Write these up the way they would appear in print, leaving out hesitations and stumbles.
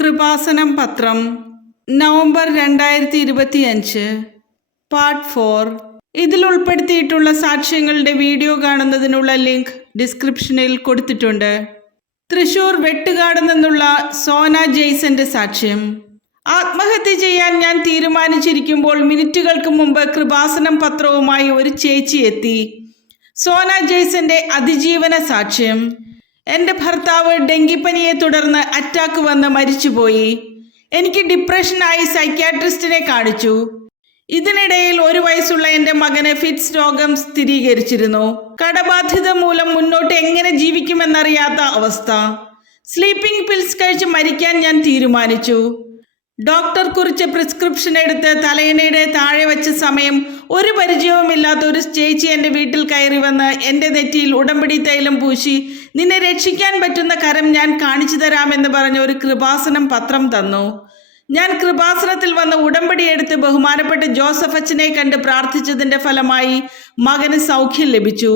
കൃപാസനം പത്രം November 2025 part 4. ഇതിൽ ഉൾപ്പെടുത്തിയിട്ടുള്ള സാക്ഷ്യങ്ങളുടെ വീഡിയോ കാണുന്നതിനുള്ള ലിങ്ക് ഡിസ്ക്രിപ്ഷനിൽ കൊടുത്തിട്ടുണ്ട്. തൃശൂർ വെട്ടുകാട് നിന്നുള്ള സോന ജെയ്സന്റെ സാക്ഷ്യം. ആത്മഹത്യ ചെയ്യാൻ ഞാൻ തീരുമാനിച്ചിരിക്കുമ്പോൾ മിനിറ്റുകൾക്ക് മുമ്പ് കൃപാസനം പത്രവുമായി ഒരു ചേച്ചി എത്തി. സോന ജെയ്സന്റെ അതിജീവന സാക്ഷ്യം. എൻ്റെ ഭർത്താവ് ഡെങ്കിപ്പനിയെ തുടർന്ന് അറ്റാക്ക് വന്ന് മരിച്ചുപോയി. എനിക്ക് ഡിപ്രഷനായി സൈക്യാട്രിസ്റ്റിനെ കാണിച്ചു. ഇതിനിടയിൽ 1 വയസ്സുള്ള എൻ്റെ മകന് ഫിറ്റ്സ് രോഗം സ്ഥിരീകരിച്ചിരുന്നു. കടബാധ്യത മൂലം മുന്നോട്ട് എങ്ങനെ ജീവിക്കുമെന്നറിയാത്ത അവസ്ഥ. സ്ലീപ്പിംഗ് പിൽസ് കഴിച്ച് മരിക്കാൻ ഞാൻ തീരുമാനിച്ചു. ഡോക്ടർ കുറിച്ച് പ്രിസ്ക്രിപ്ഷൻ എടുത്ത് തലയിണയുടെ താഴെ വെച്ച സമയം ഒരു പരിചയവുമില്ലാത്ത ഒരു ചേച്ചി എൻ്റെ വീട്ടിൽ കയറി വന്ന് എൻ്റെ നെറ്റിയിൽ ഉടമ്പടി തൈലം പൂശി നിന്നെ രക്ഷിക്കാൻ പറ്റുന്ന കരം ഞാൻ കാണിച്ചു തരാമെന്ന് പറഞ്ഞ് ഒരു കൃപാസനം പത്രം തന്നു. ഞാൻ കൃപാസനത്തിൽ വന്ന് ഉടമ്പടി എടുത്ത് ബഹുമാനപ്പെട്ട ജോസഫ് അച്ഛനെ കണ്ട് പ്രാർത്ഥിച്ചതിൻ്റെ ഫലമായി മകന് സൗഖ്യം ലഭിച്ചു.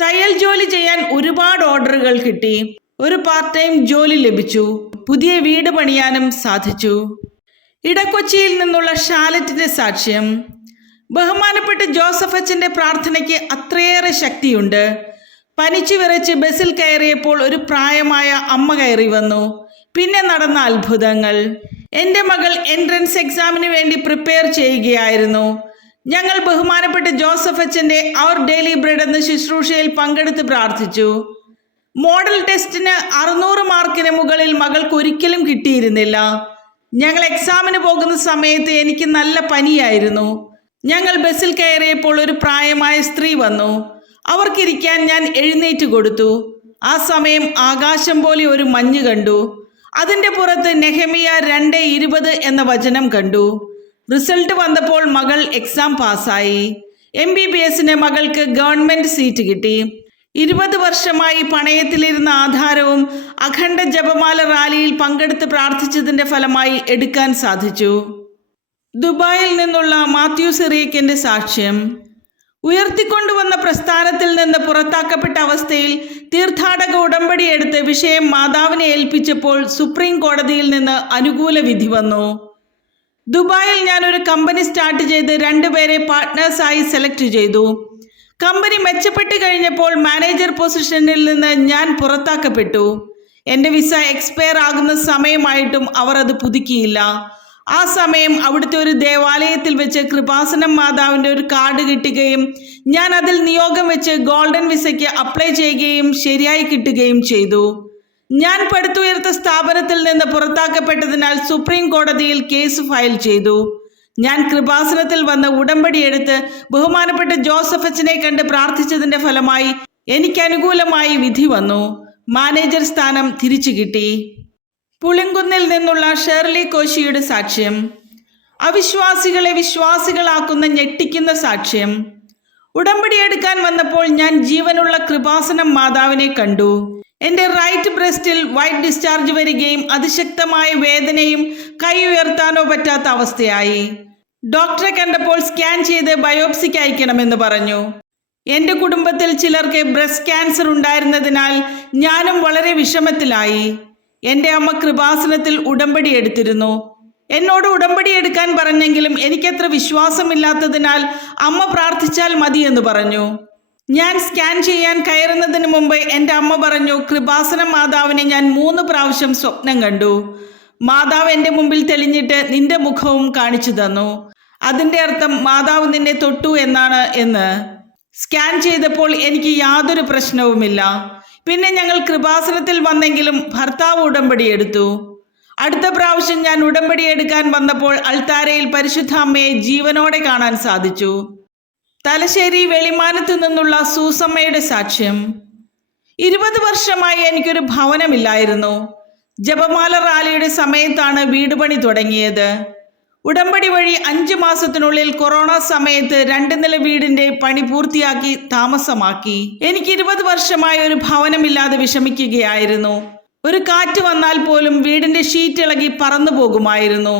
തയ്യൽ ജോലി ചെയ്യാൻ ഒരുപാട് ഓർഡറുകൾ കിട്ടി. ഒരു പാർട്ട് ടൈം ജോലി ലഭിച്ചു. പുതിയ വീട് പണിയാനും സാധിച്ചു. ഇടക്കൊച്ചിയിൽ നിന്നുള്ള ഷാലറ്റിന്റെ സാക്ഷ്യം. ബഹുമാനപ്പെട്ട ജോസഫ് അച്ഛൻ്റെ പ്രാർത്ഥനയ്ക്ക് അത്രയേറെ ശക്തിയുണ്ട്. പനിച്ചു വിറച്ച് ബസ്സിൽ കയറിയപ്പോൾ ഒരു പ്രായമായ അമ്മ കയറി വന്നു. പിന്നെ നടന്ന അത്ഭുതങ്ങൾ. എൻ്റെ മകൾ എൻട്രൻസ് എക്സാമിന് വേണ്ടി പ്രിപ്പയർ ചെയ്യുകയായിരുന്നു. ഞങ്ങൾ ബഹുമാനപ്പെട്ട ജോസഫ് അച്ഛൻ്റെ അവർ ഡെയിലി ബ്രെഡ് എന്ന ശുശ്രൂഷയിൽ പങ്കെടുത്ത് പ്രാർത്ഥിച്ചു. മോഡൽ ടെസ്റ്റിന് 600 മാർക്കിന് മുകളിൽ മകൾക്ക് ഒരിക്കലും കിട്ടിയിരുന്നില്ല. ഞങ്ങൾ എക്സാമിന് പോകുന്ന സമയത്ത് എനിക്ക് നല്ല പനിയായിരുന്നു. ഞങ്ങൾ ബസ്സിൽ കയറിയപ്പോൾ ഒരു പ്രായമായ സ്ത്രീ വന്നു. അവർക്കിരിക്കാൻ ഞാൻ എഴുന്നേറ്റ് കൊടുത്തു. ആ സമയം ആകാശം പോലെ ഒരു മഞ്ഞ് കണ്ടു. അതിൻ്റെ പുറത്ത് നെഹെമിയ 2:20 എന്ന വചനം കണ്ടു. റിസൾട്ട് വന്നപ്പോൾ മകൾ എക്സാം പാസ്സായി. MBBSന് മകൾക്ക് ഗവൺമെൻറ് സീറ്റ് കിട്ടി. 20 വർഷമായി പണയത്തിലിരുന്ന ആധാരവും അഖണ്ഡ ജപമാല റാലിയിൽ പങ്കെടുത്ത് പ്രാർത്ഥിച്ചതിൻ്റെ ഫലമായി എടുക്കാൻ സാധിച്ചു. ദുബായിൽ നിന്നുള്ള മാത്യു സിറിയക്കിൻ്റെ സാക്ഷ്യം. ഉയർത്തിക്കൊണ്ടുവന്ന പ്രസ്ഥാനത്തിൽ നിന്ന് പുറത്താക്കപ്പെട്ട അവസ്ഥയിൽ തീർത്ഥാടക ഉടമ്പടി എടുത്ത് വിഷയം മാതാവിനെ ഏൽപ്പിച്ചപ്പോൾ സുപ്രീം കോടതിയിൽ നിന്ന് അനുകൂല വിധി വന്നു. ദുബായിൽ ഞാൻ ഒരു കമ്പനി സ്റ്റാർട്ട് ചെയ്ത് 2 പേരെ പാർട്ട്നേഴ്സായി സെലക്ട് ചെയ്തു. കമ്പനി മെച്ചപ്പെട്ട് കഴിഞ്ഞപ്പോൾ മാനേജർ പൊസിഷനിൽ നിന്ന് ഞാൻ പുറത്താക്കപ്പെട്ടു. എൻ്റെ വിസ എക്സ്പയർ ആകുന്ന സമയമായിട്ടും അവർ അത് പുതുക്കിയില്ല. ആ സമയം അവിടുത്തെ ഒരു ദേവാലയത്തിൽ വെച്ച് കൃപാസനം മാതാവിൻ്റെ ഒരു കാർഡ് കിട്ടുകയും ഞാൻ അതിൽ നിയോഗം വെച്ച് ഗോൾഡൻ വിസയ്ക്ക് അപ്ലൈ ചെയ്യുകയും ശരിയായി കിട്ടുകയും ചെയ്തു. ഞാൻ പടുത്തുയർത്ത സ്ഥാപനത്തിൽ നിന്ന് പുറത്താക്കപ്പെട്ടതിനാൽ സുപ്രീം കോടതിയിൽ കേസ് ഫയൽ ചെയ്തു. ഞാൻ കൃപാസനത്തിൽ വന്ന് ഉടമ്പടി എടുത്ത് ബഹുമാനപ്പെട്ട ജോസഫ് അച്ഛനെ കണ്ട് പ്രാർത്ഥിച്ചതിൻ്റെ ഫലമായി എനിക്ക് അനുകൂലമായി വിധി വന്നു. മാനേജർ സ്ഥാനം തിരിച്ചു കിട്ടി. പുളിങ്കുന്നിൽ നിന്നുള്ള ഷേർലി കോശിയുടെ സാക്ഷ്യം. അവിശ്വാസികളെ വിശ്വാസികളാക്കുന്ന ഞെട്ടിക്കുന്ന സാക്ഷ്യം. ഉടമ്പടി എടുക്കാൻ വന്നപ്പോൾ ഞാൻ ജീവനുള്ള കൃപാസനം മാതാവിനെ കണ്ടു. എൻ്റെ റൈറ്റ് ബ്രസ്റ്റിൽ വൈറ്റ് ഡിസ്ചാർജ് വരികയും അതിശക്തമായ വേദനയും കൈ ഉയർത്താനോ പറ്റാത്ത അവസ്ഥയായി. ഡോക്ടറെ കണ്ടപ്പോൾ സ്കാൻ ചെയ്ത് ബയോപ്സിക്ക് അയക്കണമെന്ന് പറഞ്ഞു. എൻ്റെ കുടുംബത്തിൽ ചിലർക്ക് ബ്രസ്റ്റ് ക്യാൻസർ ഉണ്ടായിരുന്നതിനാൽ ഞാനും വളരെ വിഷമത്തിലായി. എൻ്റെ അമ്മ കൃപാസനത്തിൽ ഉടമ്പടി എടുത്തിരുന്നു. എന്നോട് ഉടമ്പടി എടുക്കാൻ പറഞ്ഞെങ്കിലും എനിക്കത്ര വിശ്വാസമില്ലാത്തതിനാൽ അമ്മ പ്രാർത്ഥിച്ചാൽ മതിയെന്ന് പറഞ്ഞു. ഞാൻ സ്കാൻ ചെയ്യാൻ കയറുന്നതിന് മുമ്പ് എൻ്റെ അമ്മ പറഞ്ഞു, കൃപാസനം മാതാവിനെ ഞാൻ 3 പ്രാവശ്യം സ്വപ്നം കണ്ടു. മാതാവ് എൻ്റെ മുമ്പിൽ തെളിഞ്ഞിട്ട് നിന്റെ മുഖവും കാണിച്ചു തന്നു. അതിൻ്റെ അർത്ഥം മാതാവ് നിന്നെ തൊട്ടു എന്നാണ് എന്ന്. സ്കാൻ ചെയ്തപ്പോൾ എനിക്ക് യാതൊരു പ്രശ്നവുമില്ല. പിന്നെ ഞങ്ങൾ കൃപാസനത്തിൽ വന്നെങ്കിലും ഭർത്താവ് ഉടമ്പടി എടുത്തു. അടുത്ത പ്രാവശ്യം ഞാൻ ഉടമ്പടി എടുക്കാൻ വന്നപ്പോൾ അൾത്താരയിൽ പരിശുദ്ധ അമ്മയെ ജീവനോടെ കാണാൻ സാധിച്ചു. തലശ്ശേരി വെളിമാനത്ത് നിന്നുള്ള സൂസമ്മയുടെ സാക്ഷ്യം. 20 വർഷമായി എനിക്കൊരു ഭവനമില്ലായിരുന്നു. ജപമാല റാലിയുടെ സമയത്താണ് വീട് പണി തുടങ്ങിയത്. ഉടമ്പടി വഴി 5 മാസത്തിനുള്ളിൽ കൊറോണ സമയത്ത് 2 നില വീടിന്റെ പണി പൂർത്തിയാക്കി താമസമാക്കി. എനിക്ക് 20 വർഷമായി ഒരു ഭവനമില്ലാതെ വിഷമിക്കുകയായിരുന്നു. ഒരു കാറ്റ് വന്നാൽ പോലും വീടിന്റെ ഷീറ്റ് ഇളകി പറന്നു പോകുമായിരുന്നു.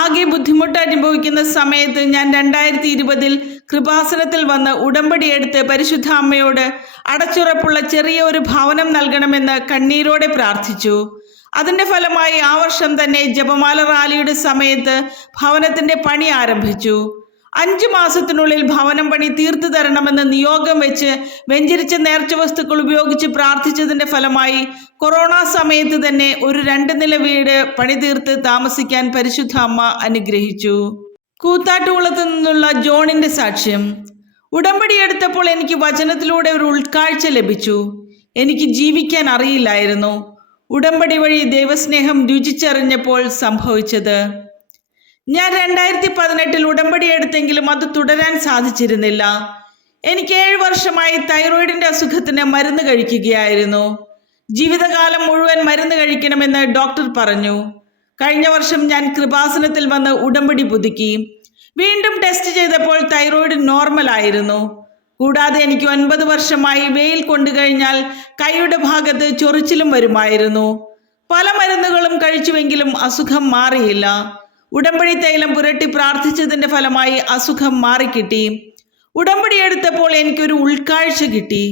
ആകെ ബുദ്ധിമുട്ട് അനുഭവിക്കുന്ന സമയത്ത് ഞാൻ 2020 കൃപാസനത്തിൽ വന്ന് ഉടമ്പടി എടുത്ത് പരിശുദ്ധ അമ്മയോട് അടച്ചുറപ്പുള്ള ചെറിയ ഒരു ഭവനം നൽകണമെന്ന് കണ്ണീരോടെ പ്രാർത്ഥിച്ചു. അതിന്റെ ഫലമായി ആ വർഷം തന്നെ ജപമാല റാലിയുടെ സമയത്ത് ഭവനത്തിന്റെ പണി ആരംഭിച്ചു. 5 മാസത്തിനുള്ളിൽ ഭവനം പണി തീർത്തു തരണമെന്ന് നിയോഗം വെച്ച് വെഞ്ചരിച്ച നേർച്ച വസ്തുക്കൾ ഉപയോഗിച്ച് പ്രാർത്ഥിച്ചതിന്റെ ഫലമായി കൊറോണ സമയത്ത് തന്നെ ഒരു 2 നില വീട് പണി തീർത്ത് താമസിക്കാൻ പരിശുദ്ധ അമ്മ അനുഗ്രഹിച്ചു. കൂത്താട്ടുകുളത്ത് നിന്നുള്ള ജോണിന്റെ സാക്ഷ്യം. ഉടമ്പടി എടുത്തപ്പോൾ എനിക്ക് വചനത്തിലൂടെ ഒരു ഉൾക്കാഴ്ച ലഭിച്ചു. എനിക്ക് ജീവിക്കാൻ അറിയില്ലായിരുന്നു. ഉടമ്പടി വഴി ദൈവസ്നേഹം രുചിച്ചറിഞ്ഞപ്പോൾ സംഭവിച്ചത്. ഞാൻ 2018 ഉടമ്പടി എടുത്തെങ്കിലും അത് തുടരാൻ സാധിച്ചിരുന്നില്ല. എനിക്ക് 7 വർഷമായി തൈറോയിഡിന്റെ അസുഖത്തിന് മരുന്ന് കഴിക്കുകയായിരുന്നു. ജീവിതകാലം മുഴുവൻ മരുന്ന് കഴിക്കണമെന്ന് ഡോക്ടർ പറഞ്ഞു. കഴിഞ്ഞ വർഷം ഞാൻ കൃപാസനത്തിൽ വന്ന് ഉടമ്പടി പുതുക്കി. വീണ്ടും ടെസ്റ്റ് ചെയ്തപ്പോൾ തൈറോയിഡ് നോർമൽ ആയിരുന്നു. കൂടാതെ എനിക്ക് 9 വർഷമായി വെയിൽ കൊണ്ടു കഴിഞ്ഞാൽ കൈയുടെ ഭാഗത്ത് ചൊറിച്ചിലും വരുമായിരുന്നു. പല മരുന്നുകളും കഴിച്ചുവെങ്കിലും അസുഖം മാറിയില്ല. ഉടമ്പടി തൈലം പുരട്ടി പ്രാർത്ഥിച്ചതിന്റെ ഫലമായി അസുഖം മാറിക്കിട്ടി. ഉടമ്പടി എടുത്തപ്പോൾ എനിക്കൊരു ഉൾക്കാഴ്ച കിട്ടി.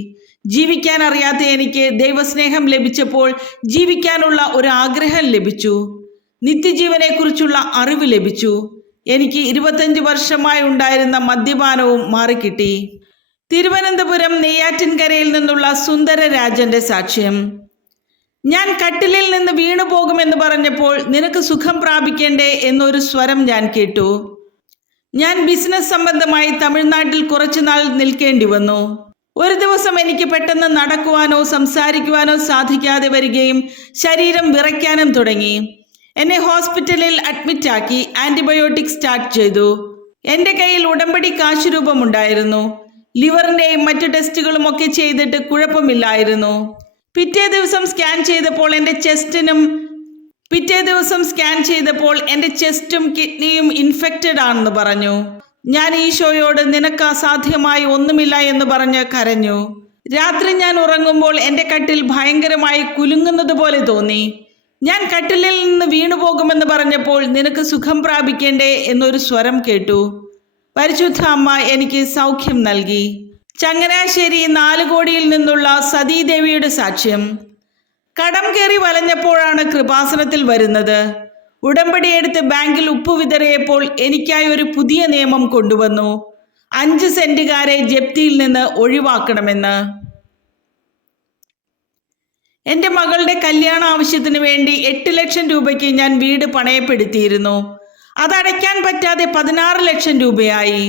ജീവിക്കാൻ അറിയാത്ത എനിക്ക് ദൈവസ്നേഹം ലഭിച്ചപ്പോൾ ജീവിക്കാനുള്ള ഒരു ആഗ്രഹം ലഭിച്ചു. നിത്യജീവനെക്കുറിച്ചുള്ള അറിവ് ലഭിച്ചു. എനിക്ക് 25 വർഷമായി ഉണ്ടായിരുന്ന മദ്യപാനവും മാറിക്കിട്ടി. തിരുവനന്തപുരം നെയ്യാറ്റിൻകരയിൽ നിന്നുള്ള സുന്ദരരാജന്റെ സാക്ഷ്യം. ഞാൻ കട്ടിലിൽ നിന്ന് വീണു പോകുമെന്ന് പറഞ്ഞപ്പോൾ നിനക്ക് സുഖം പ്രാപിക്കേണ്ടേ എന്നൊരു സ്വരം ഞാൻ കേട്ടു. ഞാൻ ബിസിനസ് സംബന്ധമായി തമിഴ്നാട്ടിൽ കുറച്ചുനാൾ നിൽക്കേണ്ടി വന്നു. ഒരു ദിവസം എനിക്ക് പെട്ടെന്ന് നടക്കുവാനോ സംസാരിക്കുവാനോ സാധിക്കാതെ വരികയും ശരീരം വിറയ്ക്കാനും തുടങ്ങി. എന്നെ ഹോസ്പിറ്റലിൽ അഡ്മിറ്റാക്കി ആന്റിബയോട്ടിക് സ്റ്റാർട്ട് ചെയ്തു. എൻ്റെ കയ്യിൽ ഉടമ്പടി കാശുരൂപമുണ്ടായിരുന്നു. ലിവറിൻ്റെയും മറ്റു ടെസ്റ്റുകളും ഒക്കെ ചെയ്തിട്ട് കുഴപ്പമില്ലായിരുന്നു. പിറ്റേ ദിവസം സ്കാൻ ചെയ്തപ്പോൾ എൻ്റെ ചെസ്റ്റും കിഡ്നിയും ഇൻഫെക്റ്റഡ് ആണെന്ന് പറഞ്ഞു. ഞാൻ ഈശോയോട് നിനക്ക് അസാധ്യമായി ഒന്നുമില്ല എന്ന് പറഞ്ഞ് കരഞ്ഞു. രാത്രി ഞാൻ ഉറങ്ങുമ്പോൾ എൻ്റെ കട്ടിൽ ഭയങ്കരമായി കുലുങ്ങുന്നത് പോലെ തോന്നി. ഞാൻ കട്ടിലിൽ നിന്ന് വീണുപോകുമെന്ന് പറഞ്ഞപ്പോൾ നിനക്ക് സുഖം പ്രാപിക്കേണ്ടേ എന്നൊരു സ്വരം കേട്ടു. പരിശുദ്ധ അമ്മ എനിക്ക് സൗഖ്യം നൽകി. ചങ്ങനാശ്ശേരി 4 കോടിയിൽ നിന്നുള്ള സതീദേവിയുടെ സാക്ഷ്യം. കടം കയറി വലഞ്ഞപ്പോഴാണ് കൃപാസനത്തിൽ വരുന്നത്. ഉടമ്പടി എടുത്ത് ബാങ്കിൽ ഉപ്പ് വിതറിയപ്പോൾ എനിക്കായി ഒരു പുതിയ നിയമം കൊണ്ടുവന്നു. 5 സെന്റുകാരെ ജപ്തിയിൽ നിന്ന് ഒഴിവാക്കണമെന്ന്. എൻ്റെ മകളുടെ കല്യാണ ആവശ്യത്തിന് വേണ്ടി 8 ലക്ഷം രൂപയ്ക്ക് ഞാൻ വീട് പണയപ്പെടുത്തിയിരുന്നു. അതടയ്ക്കാൻ പറ്റാതെ 16 ലക്ഷം രൂപയായി.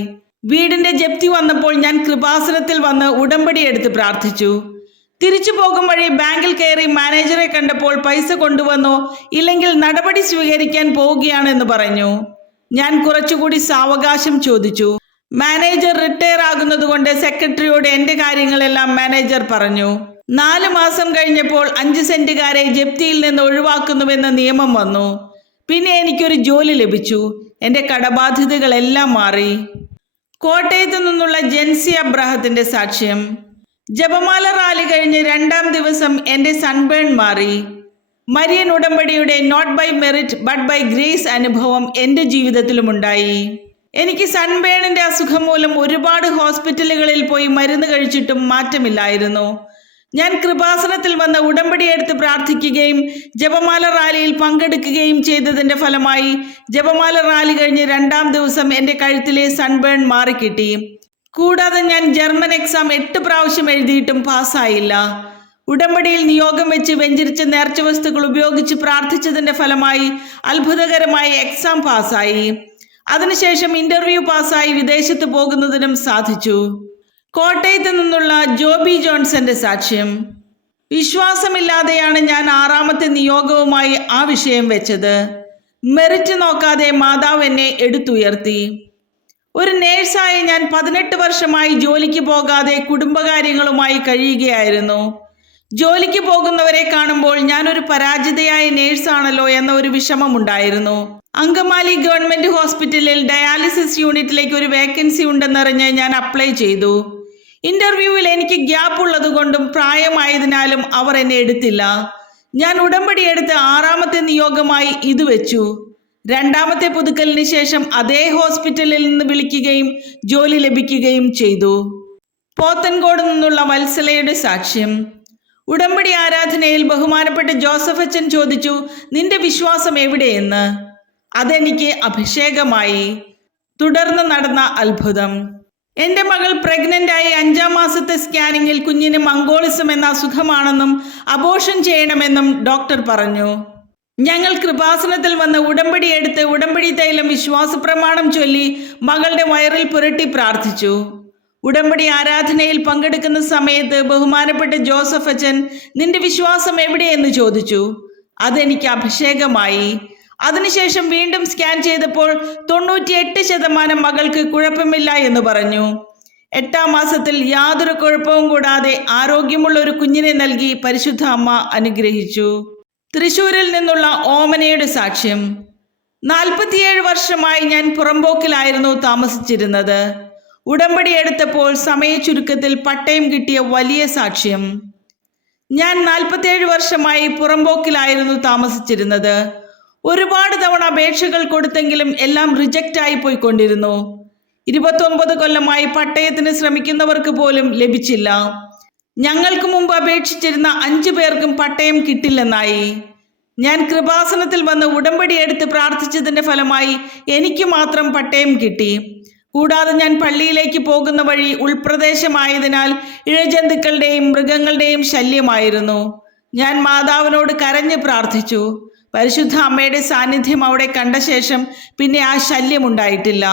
വീടിന്റെ ജപ്തി വന്നപ്പോൾ ഞാൻ കൃപാസനത്തിൽ വന്ന് ഉടമ്പടി എടുത്ത് പ്രാർത്ഥിച്ചു. തിരിച്ചു പോകും വഴി ബാങ്കിൽ കയറി മാനേജറെ കണ്ടപ്പോൾ പൈസ കൊണ്ടുവന്നോ ഇല്ലെങ്കിൽ നടപടി സ്വീകരിക്കാൻ പോവുകയാണെന്ന് പറഞ്ഞു. ഞാൻ കുറച്ചുകൂടി സാവകാശം ചോദിച്ചു. മാനേജർ റിട്ടയർ ആകുന്നത് കൊണ്ട് സെക്രട്ടറിയോട് എൻ്റെ കാര്യങ്ങളെല്ലാം മാനേജർ പറഞ്ഞു. 4 മാസം കഴിഞ്ഞപ്പോൾ 5 സെന്റുകാരെ ജപ്തിയിൽ നിന്ന് ഒഴിവാക്കുന്നുവെന്ന നിയമം വന്നു. പിന്നെ എനിക്കൊരു ജോലി ലഭിച്ചു. എൻ്റെ കടബാധ്യതകളെല്ലാം മാറി. കോട്ടയത്ത് നിന്നുള്ള ജെൻസി അബ്രഹത്തിന്റെ സാക്ഷ്യം. ജപമാല റാലി കഴിഞ്ഞ് 2-ാം ദിവസം എൻ്റെ സൺബേൺ മാറി. മരിയൻ ഉടമ്പടിയുടെ not by merit but by grace അനുഭവം എൻ്റെ ജീവിതത്തിലുമുണ്ടായി. എനിക്ക് സൺബേണിന്റെ അസുഖം മൂലം ഒരുപാട് ഹോസ്പിറ്റലുകളിൽ പോയി മരുന്ന് കഴിച്ചിട്ടും മാറ്റമില്ലായിരുന്നു. ഞാൻ കൃപാസനത്തിൽ വന്ന് ഉടമ്പടി എടുത്ത് പ്രാർത്ഥിക്കുകയും ജപമാല റാലിയിൽ പങ്കെടുക്കുകയും ചെയ്തതിൻ്റെ ഫലമായി ജപമാല റാലി കഴിഞ്ഞ് 2-ാം ദിവസം എൻ്റെ കഴുത്തിലെ സൺബേൺ മാറിക്കിട്ടി. കൂടാതെ ഞാൻ ജർമ്മൻ എക്സാം 8 പ്രാവശ്യം എഴുതിയിട്ടും പാസ്സായില്ല. ഉടമ്പടിയിൽ നിയോഗം വെച്ച് വെഞ്ചരിച്ച നേർച്ച വസ്തുക്കൾ ഉപയോഗിച്ച് പ്രാർത്ഥിച്ചതിൻ്റെ ഫലമായി അത്ഭുതകരമായി എക്സാം പാസ്സായി. അതിനുശേഷം ഇന്റർവ്യൂ പാസ്സായി വിദേശത്ത് പോകുന്നതിനും സാധിച്ചു. കോട്ടയത്ത് നിന്നുള്ള ജോബി ജോൺസന്റെ സാക്ഷ്യം. വിശ്വാസമില്ലാതെയാണ് ഞാൻ 6-ാമത്തെ നിയോഗവുമായി ആ വിഷയം വെച്ചത്. മെറിറ്റ് നോക്കാതെ മാതാവ് എന്നെ എടുത്തുയർത്തി. ഒരു നേഴ്സായ ഞാൻ 18 വർഷമായി ജോലിക്ക് പോകാതെ കുടുംബകാര്യങ്ങളുമായി കഴിയുകയായിരുന്നു. ജോലിക്ക് പോകുന്നവരെ കാണുമ്പോൾ ഞാനൊരു പരാജിതയായ നേഴ്സാണല്ലോ എന്ന ഒരു വിഷമമുണ്ടായിരുന്നു. അങ്കമാലി ഗവൺമെന്റ് ഹോസ്പിറ്റലിൽ ഡയാലിസിസ് യൂണിറ്റിലേക്ക് ഒരു വേക്കൻസി ഉണ്ടെന്നറിഞ്ഞ് ഞാൻ അപ്ലൈ ചെയ്തു. ഇന്റർവ്യൂവിൽ എനിക്ക് ഗ്യാപ്പ് ഉള്ളതുകൊണ്ടും പ്രായമായതിനാലും അവർ എന്നെ എടുത്തില്ല. ഞാൻ ഉടമ്പടി എടുത്ത് 6-ാമത്തെ നിയോഗമായി ഇത് വെച്ചു. 2-ാമത്തെ പുതുക്കലിന് ശേഷം അതേ ഹോസ്പിറ്റലിൽ നിന്ന് വിളിക്കുകയും ജോലി ലഭിക്കുകയും ചെയ്തു. പോത്തൻകോട് നിന്നുള്ള വത്സലയുടെ സാക്ഷ്യം. ഉടമ്പടി ആരാധനയിൽ ബഹുമാനപ്പെട്ട ജോസഫ് അച്ഛൻ ചോദിച്ചു, നിന്റെ വിശ്വാസം എവിടെയെന്ന്. അതെനിക്ക് അഭിഷേകമായി. തുടർന്ന് നടന്ന അത്ഭുതം. എൻ്റെ മകൾ പ്രഗ്നൻ്റായി 5-ാം മാസത്തെ സ്കാനിങ്ങിൽ കുഞ്ഞിന് മംഗോളിസം എന്ന അസുഖമാണെന്നും അബോർഷൻ ചെയ്യണമെന്നും ഡോക്ടർ പറഞ്ഞു. ഞങ്ങൾ കൃപാസനത്തിൽ വന്ന് ഉടമ്പടി എടുത്ത് ഉടമ്പടി തൈലം വിശ്വാസപ്രമാണം ചൊല്ലി മകളുടെ വയറിൽ പുരട്ടി പ്രാർത്ഥിച്ചു. ഉടമ്പടി ആരാധനയിൽ പങ്കെടുക്കുന്ന സമയത്ത് ബഹുമാനപ്പെട്ട ജോസഫ് അച്ഛൻ നിന്റെ വിശ്വാസം എവിടെയെന്ന് ചോദിച്ചു. അതെനിക്ക് അഭിഷേകമായി. അതിനുശേഷം വീണ്ടും സ്കാൻ ചെയ്തപ്പോൾ 98% മകൾക്ക് കുഴപ്പമില്ല എന്ന് പറഞ്ഞു. 8-ാം മാസത്തിൽ യാതൊരു കുഴപ്പവും കൂടാതെ ആരോഗ്യമുള്ള ഒരു കുഞ്ഞിനെ നൽകി പരിശുദ്ധ അമ്മ അനുഗ്രഹിച്ചു. തൃശ്ശൂരിൽ നിന്നുള്ള ഓമനയുടെ സാക്ഷ്യം. 47 വർഷമായി ഞാൻ പുറമ്പോക്കിലായിരുന്നു താമസിച്ചിരുന്നത്. ഉടമ്പടി എടുത്തപ്പോൾ സമയ ചുരുക്കത്തിൽ പട്ടയം കിട്ടിയ വലിയ സാക്ഷ്യം. ഞാൻ 47 വർഷമായി പുറമ്പോക്കിലായിരുന്നു താമസിച്ചിരുന്നത്. ഒരുപാട് തവണ അപേക്ഷകൾ കൊടുത്തെങ്കിലും എല്ലാം റിജക്റ്റ് ആയി പോയിക്കൊണ്ടിരുന്നു. 29 കൊല്ലമായി പട്ടയത്തിന് ശ്രമിക്കുന്നവർക്ക് പോലും ലഭിച്ചില്ല. ഞങ്ങൾക്ക് മുമ്പ് അപേക്ഷിച്ചിരുന്ന 5 പേർക്കും പട്ടയം കിട്ടില്ലെന്നായി. ഞാൻ കൃപാസനത്തിൽ വന്ന് ഉടമ്പടി എടുത്ത് പ്രാർത്ഥിച്ചതിൻ്റെ ഫലമായി എനിക്ക് മാത്രം പട്ടയം കിട്ടി. കൂടാതെ ഞാൻ പള്ളിയിലേക്ക് പോകുന്ന വഴി ഉൾപ്രദേശമായതിനാൽ ഇഴജന്തുക്കളുടെയും മൃഗങ്ങളുടെയും ശല്യമായിരുന്നു. ഞാൻ മാതാവിനോട് കരഞ്ഞ് പ്രാർത്ഥിച്ചു. പരിശുദ്ധ അമ്മയുടെ സാന്നിധ്യം അവിടെ കണ്ട ശേഷം പിന്നെ ആ ശല്യമുണ്ടായിട്ടില്ല.